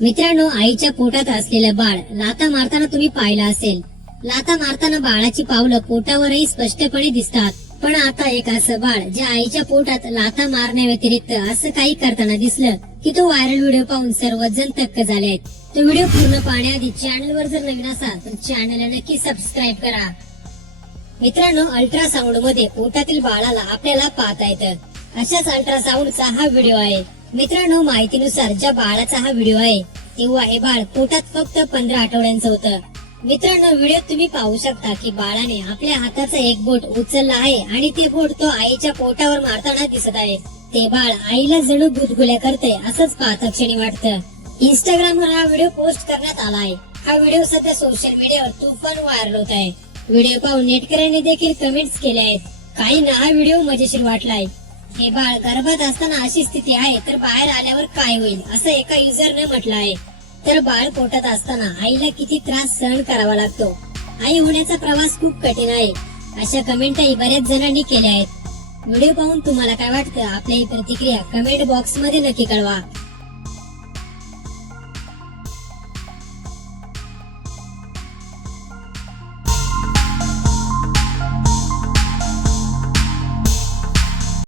मित्रांनो, आईच्या पोटात असलेलं बाळ लाथा मारताना तुम्ही पाहिलं असेल. लाथा मारताना बाळाची पावलं पोटावरही स्पष्टपणे दिसतात. पण आता एक असं बाळ जे आईच्या पोटात लाथा मारण्या व्यतिरिक्त असं काही करताना दिसलं की तो व्हायरल व्हिडिओ पाहून सर्वच जण थक्क झाले आहेत. तो व्हिडिओ पूर्ण पाहण्याआधी चॅनलवर जर नवीन असाल तर चॅनलला नक्की सबस्क्राईब करा. मित्रांनो, अल्ट्रासाऊंड मध्ये पोटातील बाळाला आपल्याला पाहता येतं. अशाच अल्ट्रासाऊंडचा हा व्हिडिओ आहे. मित्रांनो, माहितीनुसार ज्या बाळाचा हा व्हिडिओ आहे तेव्हा हे बाळ पोटात फक्त 15 आठवड्यांचं होतं. मित्रांनो, व्हिडिओ तुम्ही पाहू शकता की बाळाने आपल्या हाताचं एक बोट उचललं आहे आणि ते बोट तो आईच्या पोटावर मारताना दिसत आहे. ते बाळ आईला जणू गुदगुल्या करते असंच पाहता क्षणी वाटतं. इंस्टाग्रामवर हा व्हिडिओ पोस्ट करण्यात आला आहे. हा व्हिडिओ सध्या सोशल मीडियावर तुफान व्हायरल होत आहे. व्हिडिओ पाहून नेटकऱ्यांनी देखील कमेंट्स केल्या आहेत. काहींना हा व्हिडिओ मजेशीर वाटलाय. हे बाळ गर्भात असताना अशी स्थिती आहे तर बाहेर आल्यावर काय होईल असं एका युजरने म्हटलं आहे. तर बाळ पोटात असताना आईला किती त्रास सहन करावा लागतो. आई होण्याचा प्रवास खूप कठीण आहे अशा कमेंटही बऱ्याच जणांनी केल्या आहेत. व्हिडिओ पाहून तुम्हाला काय वाटतं आपली प्रतिक्रिया कमेंट बॉक्स मध्ये नक्की कळवा.